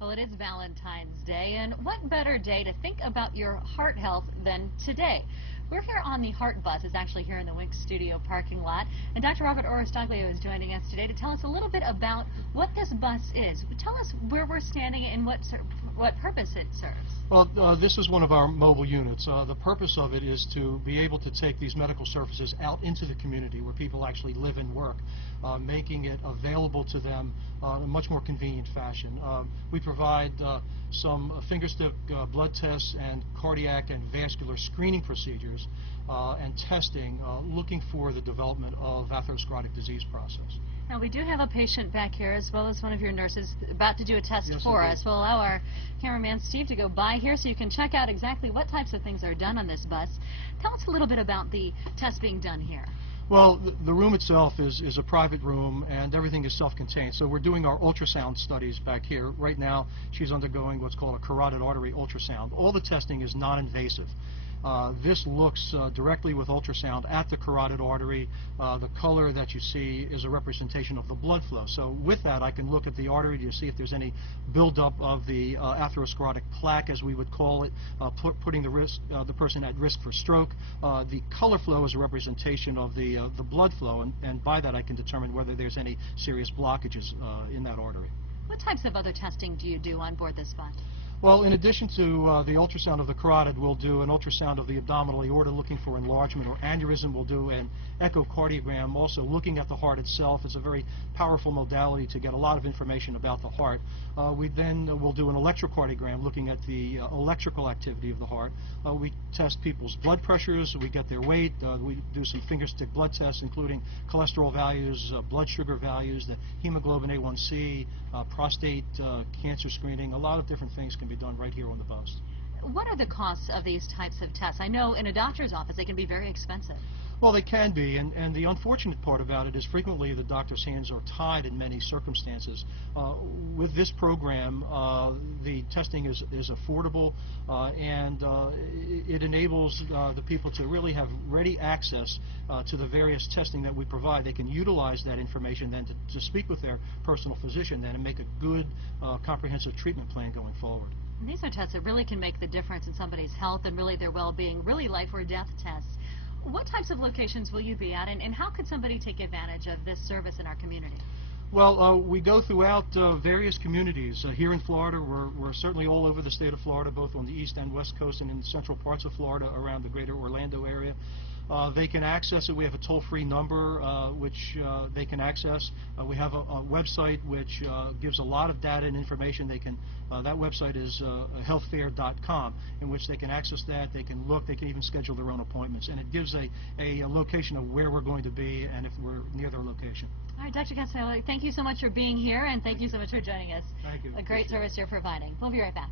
Well, it is Valentine's Day, and what better day to think about your heart health than today? We're here on the Heart Bus. It's actually here in the Wink Studio parking lot, and Dr. Robert Oristaglio is joining us today to tell us a little bit about what this bus is. Tell us where we're standing and what purpose it serves. Well, this is one of our mobile units. The purpose of it is to be able to take these medical services out into the community where people actually live and work, making it available to them in a much more convenient fashion. We provide some fingerstick blood tests and cardiac and vascular screening procedures and testing looking for the development of atherosclerotic disease process. Now, we do have a patient back here, as well as one of your nurses, about to do a test for us. We'll allow our cameraman Steve to go by here so you can check out exactly what types of things are done on this bus. Tell us a little bit about the test being done here. Well, the room itself is a private room, and everything is self-contained. So we're doing our ultrasound studies back here. Right now, she's undergoing what's called a carotid artery ultrasound. All the testing is non-invasive. This looks directly with ultrasound at the carotid artery. The color that you see is a representation of the blood flow. So with that, I can look at the artery to see if there's any buildup of the atherosclerotic plaque, as we would call it, putting the person at risk for stroke. The color flow is a representation of the blood flow, and by that I can determine whether there's any serious blockages in that artery. What types of other testing do you do on board this bus? Well, in addition to the ultrasound of the carotid, we'll do an ultrasound of the abdominal aorta looking for enlargement or aneurysm. We'll do an echocardiogram also looking at the heart itself. It's a very powerful modality to get a lot of information about the heart. We then will do an electrocardiogram looking at the electrical activity of the heart. We test people's blood pressures, we get their weight, we do some fingerstick blood tests including cholesterol values, blood sugar values, the hemoglobin A1C, prostate cancer screening. A lot of different things can be done right here on the bus. What are the costs of these types of tests? I know in a doctor's office they can be very expensive. Well, they can be, and the unfortunate part about it is frequently the doctor's hands are tied in many circumstances. With this program, the testing is affordable, and it enables the people to really have ready access to the various testing that we provide. They can utilize that information then to speak with their personal physician then and make a good comprehensive treatment plan going forward. And these are tests that really can make the difference in somebody's health and really their well-being, really life or death tests. What types of locations will you be at, and how could somebody take advantage of this service in our community? Well, we go throughout various communities. Here in Florida, we're certainly all over the state of Florida, both on the east and west coast and in central parts of Florida around the greater Orlando area. They can access it. We have a toll-free number which they can access. We have a website which gives a lot of data and information. That website is HealthFair.com, in which they can access that. They can look. They can even schedule their own appointments, and it gives a location of where we're going to be and if we're near their location. All right, Dr. Castello, thank you so much for being here, and thank you so much for joining us. Thank you. A great service you're providing. We'll be right back.